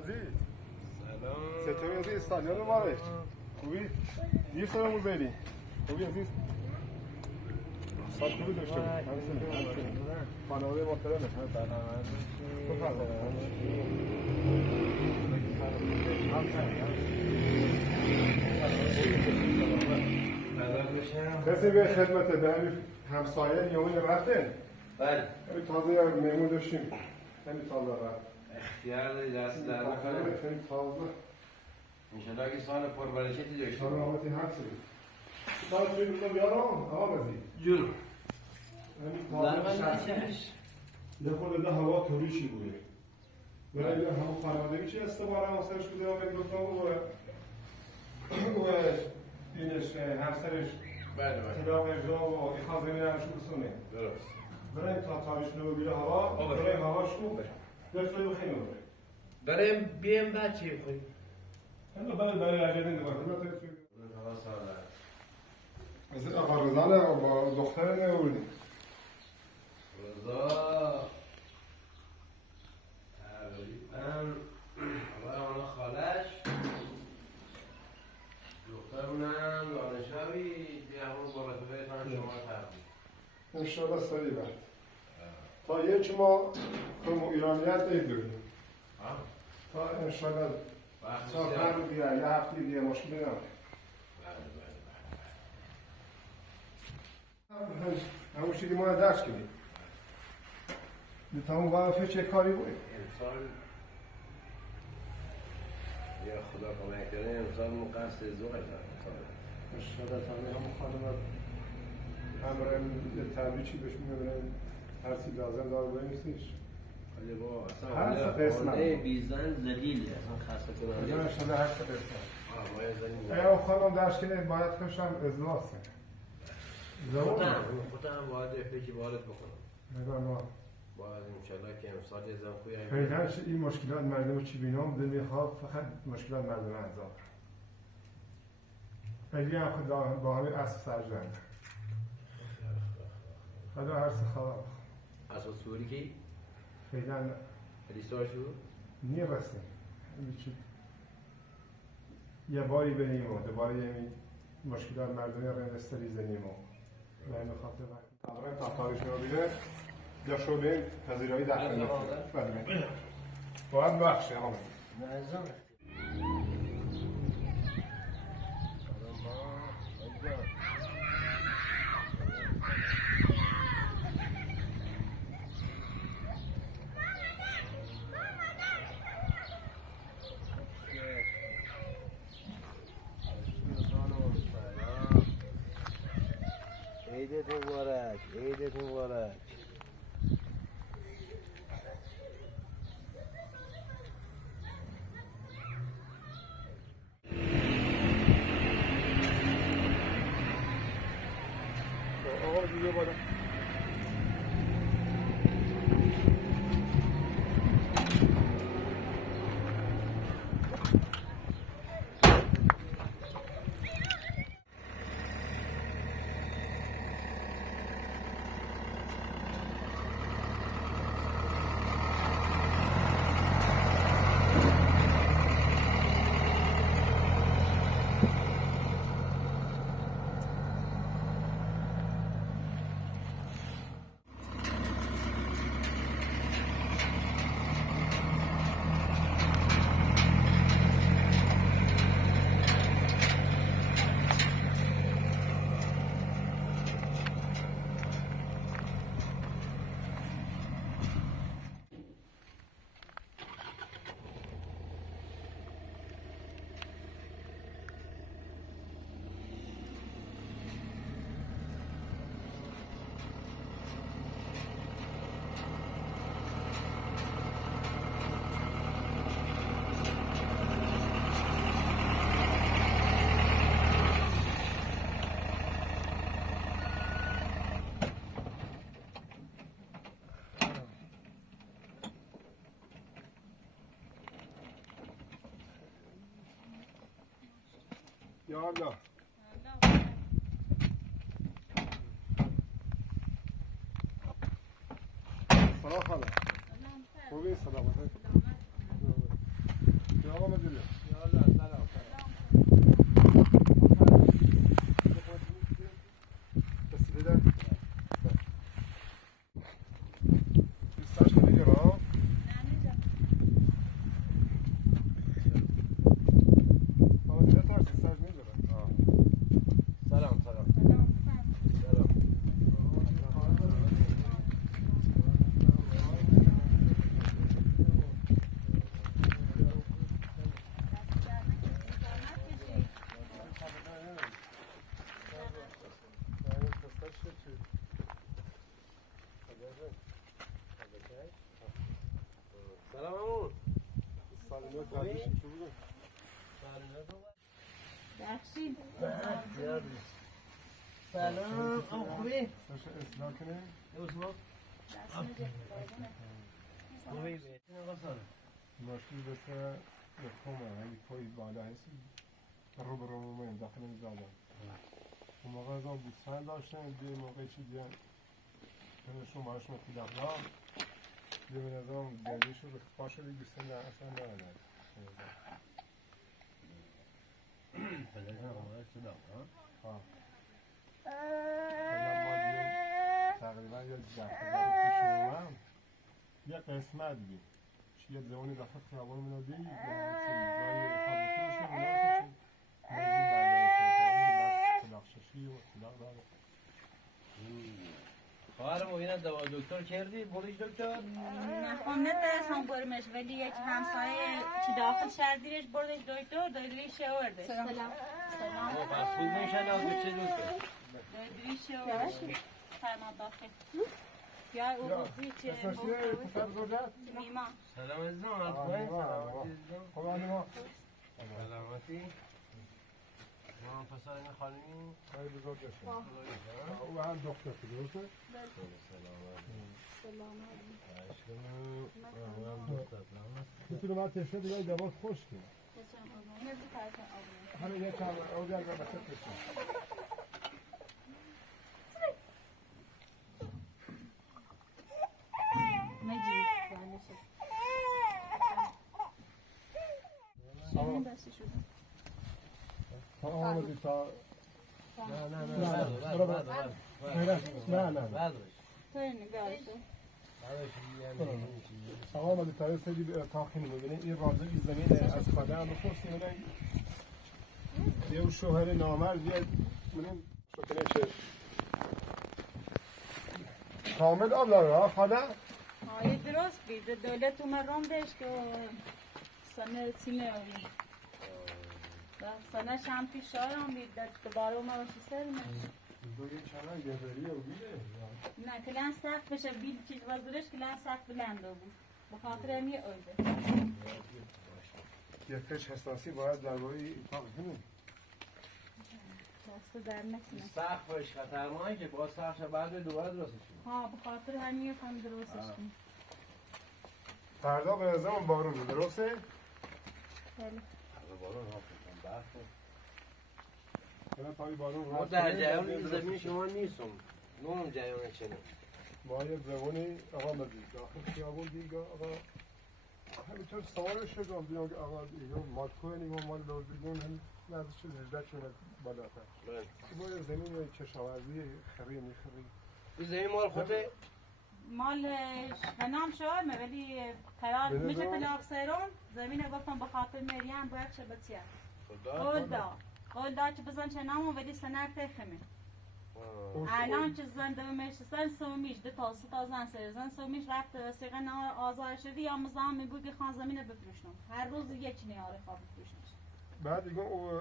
عزیز سلام. چطوری عزیز؟ سالیان مبارک. خوبی؟ دیر سلام زدی. خوبی عزیز؟ سال خوبی داشته باشی. خانواده محترمه. کسی به خدمت به همین همسایه یومین رفته؟ بله. همین تازه مهمون داشتیم. همین تازه رفت. اختیار داری دست در نکنه. همین تازه. انشالله که سال پربرکتی داشته سال رحمتی هستی. سال توی بودم بیارم آقا بزی. جون. همین تازه شخصیش. یه خورده ده هوا توریشی بوده. برای همون خانوادگی چی استباره واسهش بوده و من گفتم و اینش همسرش بله. طلاق اجرا و اخراج زمین همشو بسونه. درست. برای تا تاریش نو بیره هوا برای هواش خوب دست رو خیلی بره. برای بیم بعد چی بخوایی؟ حالا برای عجله نگاه کنم هوا ساله. از آقا رضا نه با دختر نمیوردیم. رضا تقریبا آقا خالش دخترونم دانشجوی دیگه همون با رتبه تان شما تقریبا انشالله سالی بعد تا یک ماه هم ایرانیت داریم تا انشالله چهار روز دیگه یه هفته دیگه مشکلی نداره. همون چیزی ما درس کردیم. تمام وقت چه کاری بود؟ انسان یا خدا کمک کنه انسان قصد ازدواج داره. انشالله تا همون خانم امرم یه تربیه چی بهش میگن هر چی لازم داره باید نیستش. ولی با هر اصلا سه قسمت بیزن ذلیله اصلا خسته کننده. انشالله هر سه قسمت. باید زنی. اگه اون خانم درس کنه باید خوشم ازدواج کنه. خودم باید فکری وارد بکنم. نگاه ما. باید انشالله که امسال یه زن خویه. پیداش این مشکلات مردم چی بینام دل میخواد فقط مشکلات مردم انجام. خیلی هم خود با همین اصل سرجنده. حالا هر سه خواه. اساس سوری کی؟ فعلا ریسار شو؟ نیه بسته. یه باری بریم و دوباره یه مشکلات مردمی رندستری زنیم و به این خاطر تقریبا تا تاریخ رو بیره یا شده پذیرایی در خدمت. باید بخشه آمد. نظام عیدت مبارک، عیدت مبارک. آقا دیگه بالا. یا الله. سلام خاله. خوبی سلامت. بخشید سلام خوبی؟ اصلاح کنه ماشین بسه یکمه همی پای بالا هستی رو برمومه داخل میزادم اون موقع از اون بیسفند داشتن دیگه موقعی چی دیگه کنشون باش مطلقا دیگه من از اون زندگیشو به پاش رو بیسن نه اصلا نه تقریبا یه 10 پیش اومم یه قسمت بود یه زمانی دفعه خیابان من دیدی سریزای خابوسوش رو می‌ناسه چون موزی برای سنتان بس خلاقششی و خلاق داره خواهرم اینا دوا دکتر کردی؟ بردیش دکتر؟ نه خب نترسم برمش ولی یک همسایه چی داخل شهردیرش بردش دکتر دایدویش آوردش سلام پس خوب میشن از چه دکتر؟ دایدویش آوردش فرما داخل یا او بودی چه پسر بزرگت؟ میما سلام عزیزم حالت خوبه؟ خوب آنیما سلامتی ما پسر این خانمی خیلی بزرگ داشتم او هم دختر که درسته؟ میتونه من تشه دیگه دوات خوش کنه همه یه کم او دیگر بسه تشه آمدی تا نه تو نگاهش آقا آمدی تا سری تاخین میبینی این رازه بی زمین از خاله هم بپرسی یه شوهر نامرد یه منیم شکنه چه کامل آب داره خاله؟ آه درست بید دولت اومد روندش که سنه سینه اوی سنه شم پیش آرام بید دوباره اومد باشی سر دوی چنان گذاری او بیده؟ نه کلان سخت بشه بید چیز وزرش کلان سخت بلند بود بخاطر همی اویده یه فش حساسی باید در باری اتاق کنیم دست در نکنه سقفش خطرناکه که با سقفش بعد دوباره درستش کنیم ها بخاطر همی هم درستش کنیم فردا به نظرم بارون بود درسته؟ بله بارون ها کنم برف کنه پای بارون ما در جریان زمین شما نیستم نونم جریان چنه ما یه زمانی آقا مزید داخل خیابون دیگه آقا همینطور سوارش شدم بیان که آقا اینا مالکوه نیمون مال لوزیدون هم نزدیک 18 کیلومتر بالاتر با یه زمین کشاورزی خری میخری این زمین مال خوده؟ مالش نام شوامه ولی قرار میشه طلاق سرون زمین گفتم بخاطر مریم باید شه بچیه قول دا چه بزن چه نامو ولی سنر تخمه الان چه زن دومش زن سومیش ده تا زن سر زن سومیش رفت وسیقه آزار شدی یا مزام میگوی که خان زمین بفروشنم هر روز یک نیاره خواب بفروشنش بعد دیگه او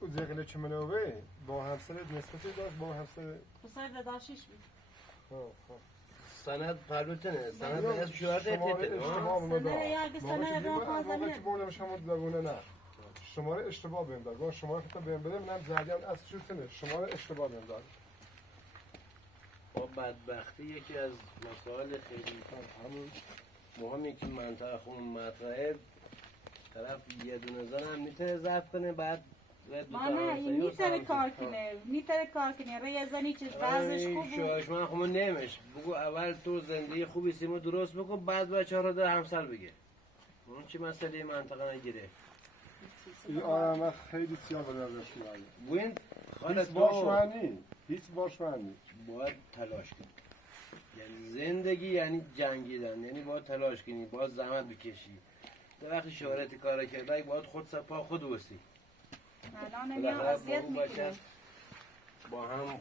زغله چه منوه با همسرت نسبتی داشت با همسر پسر داداشیش بود سند پرلوتنه سند به اسم شوهر تیتنه سنه یا اگه سنه رو خان زمین موقعی که بولم شما زبونه نه شماره اشتباه بهم داد با شماره که بهم بده منم زدم از چه کنه شماره اشتباه بهم داد با بدبختی یکی از مسائل خیلی همون مهمی که منطقه خون مطرحه طرف یه دونه زن هم میتونه ضبط کنه بعد نه این میتره کار کنه را یه زنی چیز بعضش خوب بود شما خب نمیش بگو اول تو زندگی خوبی سیمو درست بکن بعد بچه ها رو در همسر بگه اون چی مسئله منطقه نگیره این آرامه خیلی سیاه به نظرش میاد بوین هیچ باشمانی باید تلاش کنی یعنی زندگی یعنی جنگیدن یعنی باید تلاش کنی باید زحمت بکشی در وقتی شهرت کار کرده باید خود سپا خود وسی الان نمیان اذیت میکنه با هم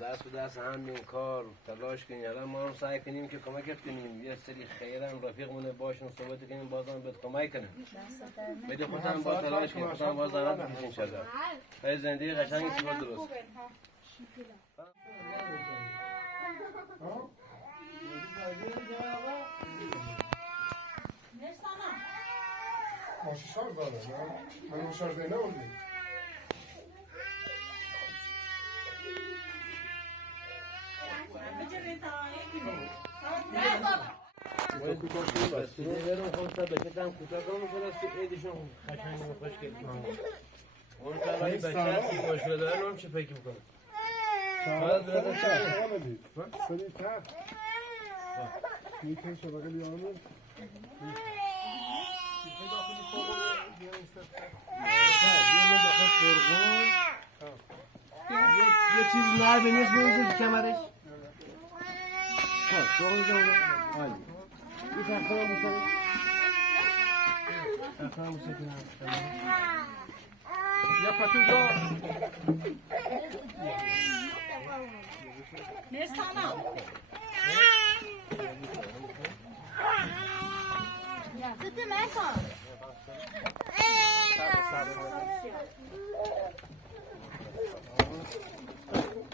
دست به دست هم این کار تلاش کنیم الان ما هم سعی کنیم که کمکت کنیم یه سری خیرم رفیقمونه باشون صحبت کنیم بازم بهت کمک کنیم بده خودم با تلاش کنیم خودم باز زحمت بکشیم انشالله خیلی زندگی قشنگی سیبا درست ماشی شارژ داره نه؟ من شارژ دیگه نبودی برم خونتا بکتم کوتاه میشه است ایدشون خشنگ و خوشگل. اون کارای بچه‌ها که مشکل دارن اون چه فکر میکنه؟ شاید برای چه آمدید؟ سری تر میکنی شو بقیل یانون یه چیز نرمی نیست بینید کمرش؟ خب بگو عالی این تخترم بسید تخترم بسید یا پتو جا مرسانا ضد مرسان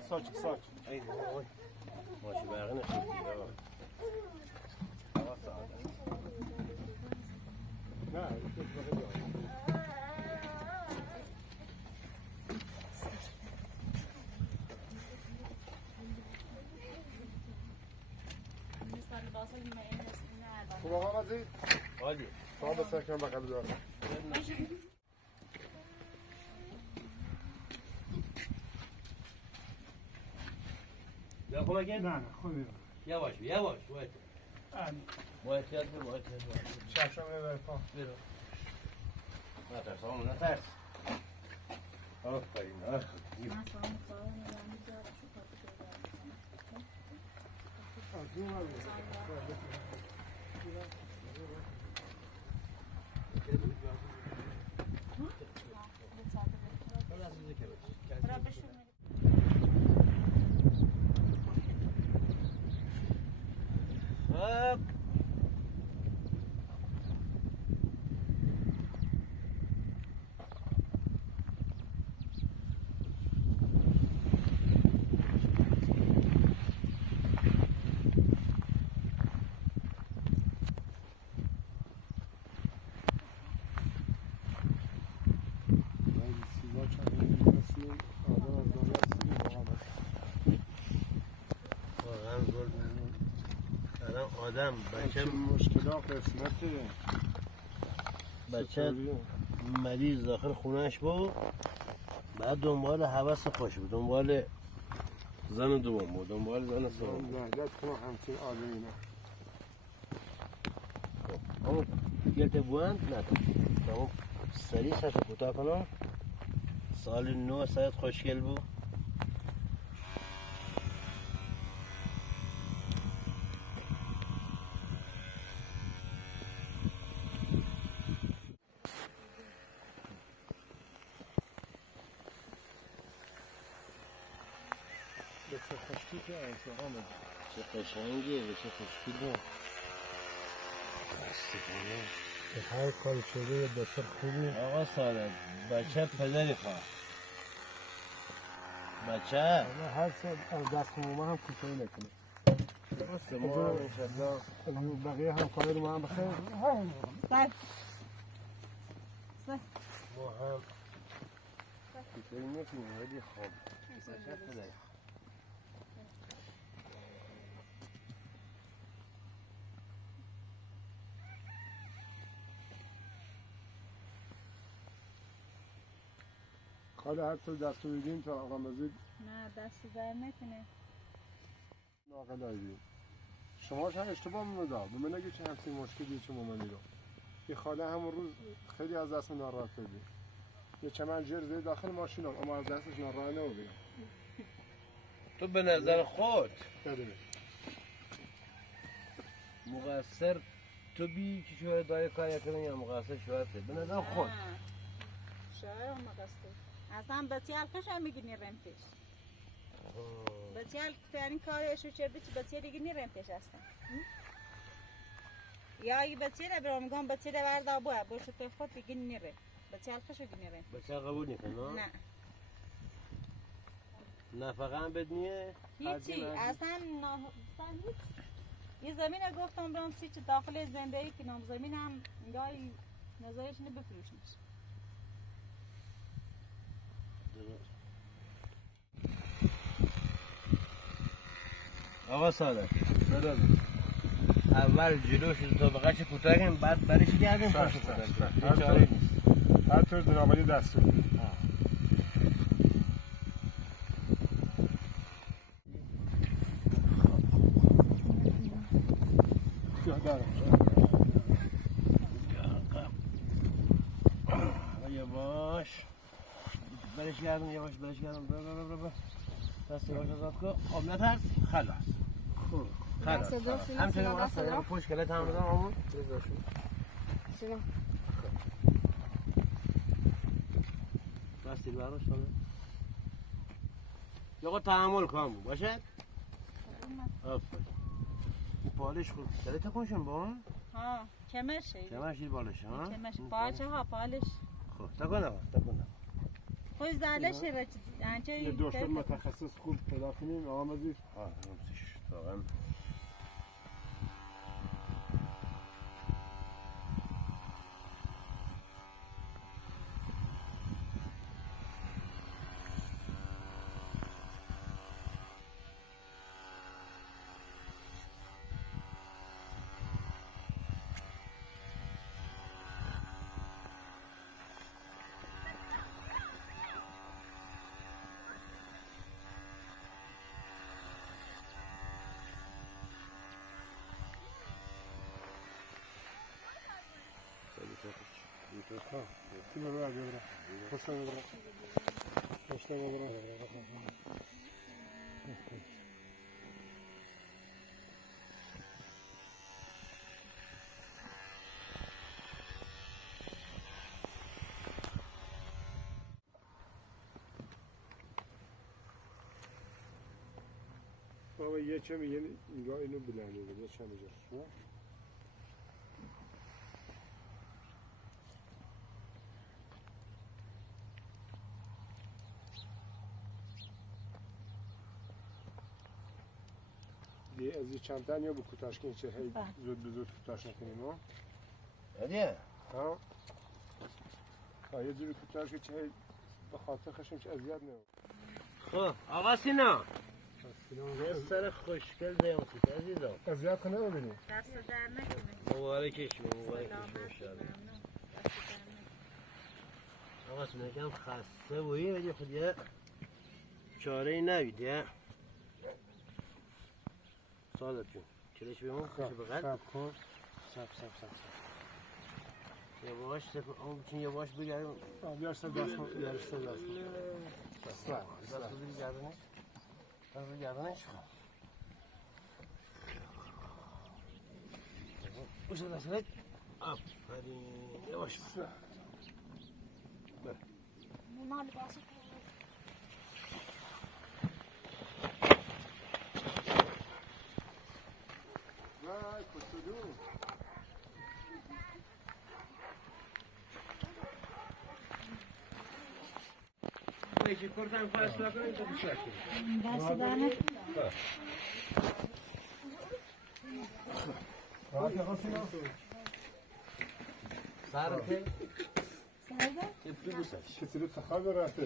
ساچ ساچ ماشي برقی نشید نه خوب آقا مزید؟ عالی تا بسر کنم بقیل دارم یا کمک نه نه خوبی یواش یواش با احتیاط برو با احتیاط برو چشم ببر پا برو نترس آمون نترس آفرین آفرین آدم بچه مشکلات قسمت بچه مریض داخل خونهش بود بعد دنبال هوس خوش بود دنبال زن دوم بود دنبال زن سوم زهدت کنم همچین آدمی نه اما گلت بوند ندارم اما سریع سرش کوتاه کنم سال 9 ساعت خوشگل بود چه قشنگه و چه خوشگله به هر کاری شده بسر خوبی آقا سعادت بچه پدری خواه بچه هر سال از دست ما هم کوتاهی نکنه بسته ما انشالله بقیه همکارای ما هم بخیر ما هم کوتاهی نکنیم ولی خوب بچه پدری حالا هر طور دست رو بگیم تا آقا مزید نه دست در نکنه ناقل آیدیم شماش هم اشتباه میمونده به من نگه چه همچین مشکلی چه مومنی رو یه خاله همون روز خیلی از دست ناراحت شدی یه چمن جر زیر داخل ماشین هم اما از دستش ناراحت نبودیم تو به نظر خود بدونه مقصر تو بی که شوهر داره کاری کنه یا مقصر شوهرته به نظر خود شوهر هم مقصر اصلا بسیار خوش هم میگی نیرم پیش بسیار کتانی کارشو چرده چه بسیار دیگه نیرم پیش اصلا یا اگه بسیار برام میگم بسیار وردا باشه تو خود دیگه نیره بسیار خوش دیگه نیرم بسیار قبول نکنه نه نفقه هم بد نیه هیچی اصلا هیچ یه زمین گفتم برام سی چه داخل زندگی کنم زمین هم گاهی نظرش اینه بفروشنش. آقا صادق اول جلوش طبقه چه کوتاه کنیم بعد برش گردیم پاش کوتاه هر طور جنابالی دستور یواش برش گردم یواش برش گردم برو دست یواش آزاد کن آب نترس خلاص خلاص همچنین واسه رو پشت کلت هم بدم آمون دستی براش شده یقا تحمل کن باشه آفرین پالش خود دلت کنشون با ها کمرشه کمرشی بالش ها کمرش پاچه ها پالش خب تکنم خوش زالشه بچه انچه یه دکتر متخصص خوب پیدا کنیم آمدید همسیش واقعا Kim öyle abi? Koştan öyle. Koştan öyle. Baba yeni yeni bileniyor. Geçemeyeceğiz. از چند تا یا بکوتاش کنی چه هی زود به زود کوتاش نکنیم ها؟ هدیه؟ ها؟ یه جوری کوتاش که چه هی به خاطر خشم چه اذیت نه. خب آقا سینا یه سر خوشگل دیمتید عزیزم اذیت کنه ببینیم دست در نکنه مبارکش مبارکش آقا سینا کم خسته بویی ولی خود یه چاره ای نوید صادق جون کلش بیمون خوشی بغل سب کن سب یواش اون بچین یواش بگردیم بیار سر دست کن بیار سر دست کن دست بگردنش دست بگردنش بوشه دست بگرد آفرین یواش بره مال باسه وای کسودو Peki kurdan fazla bakın da bir şey yapayım. دست در نکنه راحت آقا سینا Sarı سرده؟ yaptı bu saç. کسی رو تخواب رفته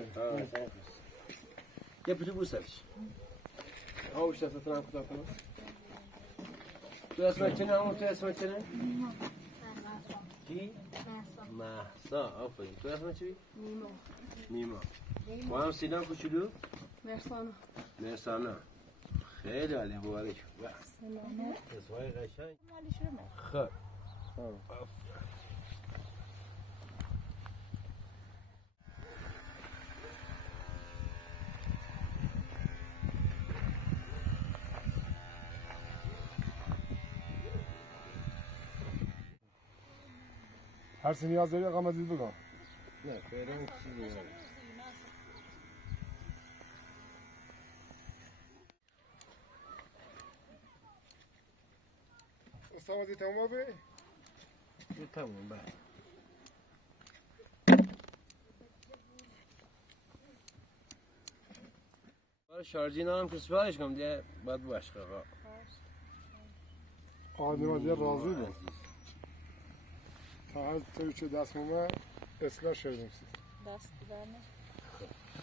Yaptı bu saç. Avuç da satın aldı zaten. Tu اسمه همون تو اسمه چنه؟ کی؟ محسا آفرین تو اسمه چی؟ نیما با هم سینا کوچولو؟ مرسانا خیلی عالی مبارک سلامت اسمای قشنگ مالی شرمه خب هر سی نیاز داری آقا مزید بگم نه فعلا چیزی نداره استوازی تمام بی؟ تمام بعد شارژی نام که سفارش کنم دیگه باید باش آقا آقا نمازی راضی بود هر توی چه دست مومه اصلاح شدیم سیز دست درنه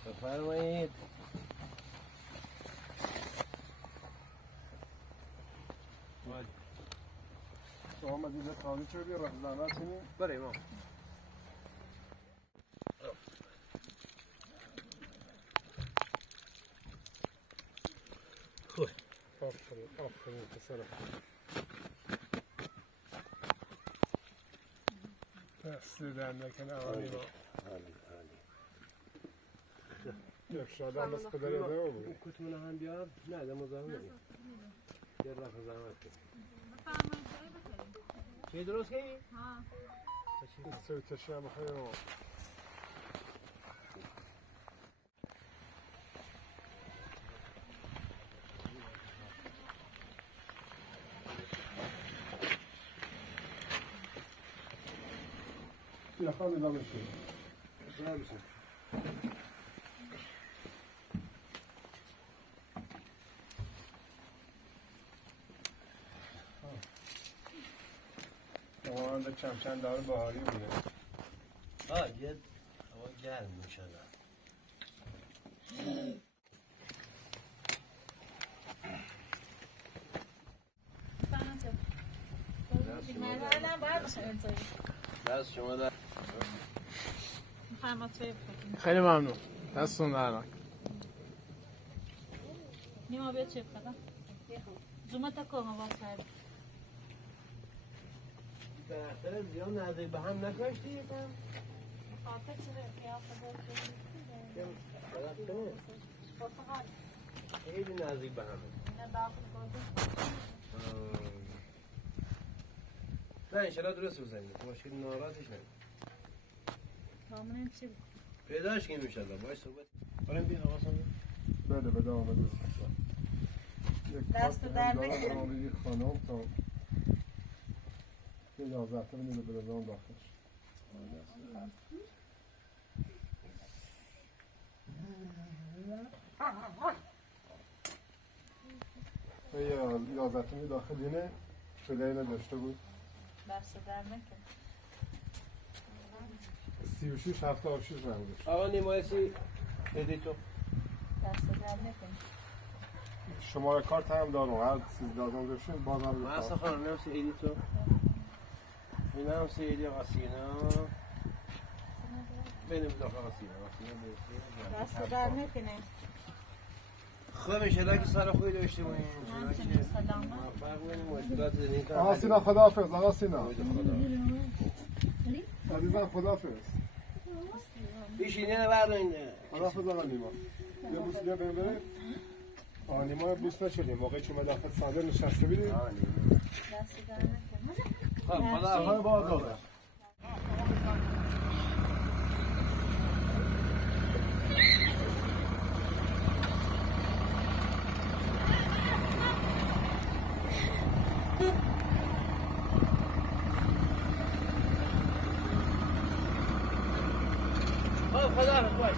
بفرمایید. شما مدیده خالی شدی راه زحمت کنی بریم ما. خوب. آفرین پسرم. دست در نکنه اولی ما. افشاده هم بس پدر یاده بود. کتونه هم بیار؟ نه ده مزاحم نمید. یه رفت زحمت کن. چی درست کنی؟ ها سوی تشی هم خیلی ما. یا خواهد ادامه شد. برای بسیم. آن چند داره بهاری بوده. یه هوا گرم میشد. دست شما در خیلی ممنون. دستون در نکن. نیما بیا چه بخدا جمعه تا که هوا سرد درختر زیاد نزدیک به هم نکاشتی یکم؟ خاطر چرا قیافه درختر پرتقال خیلی نزدیک به همه. نه داخل گازه نه انشالله درست بزنید. مشکل ناراحتش نمید. کاملا چی پیداش کنیم انشالله. باید صحبت بریم بین آقا سامن. بده آمده. دست در نکنه. آمدی خانم تا یه 11 تا بینید بده دام داخلش. یه 11 تا داخل اینه شده اینه داشته بود. دست در نکنه 36 76 رنگش. آقا نیمایسی ادیتو دست در نکنه شماره کارت هم دارم. هر چیز لازم داشتین بازم من اصلا خانم نمسی ادیتو این هم سیدی آقا سینا بینیم داخل آقا سینا دست در نکنه خب انشالله که سر خوبی داشته باشیم. همچنین سلامت موفق باشیم. مشکلات زندگی تا آقا سینا خداحافظ. آقا سینا خدا. عزیزم خداحافظ. بیشینه بردارین. خداحافظ آقا نیما. یه بوس بیا بریم بریم. آقا نیما بوس نشدیم موقعی که ما داخل صادر نشسته بودیم. دست در نکنه خب خدا آقا باز آقا. خدا باش.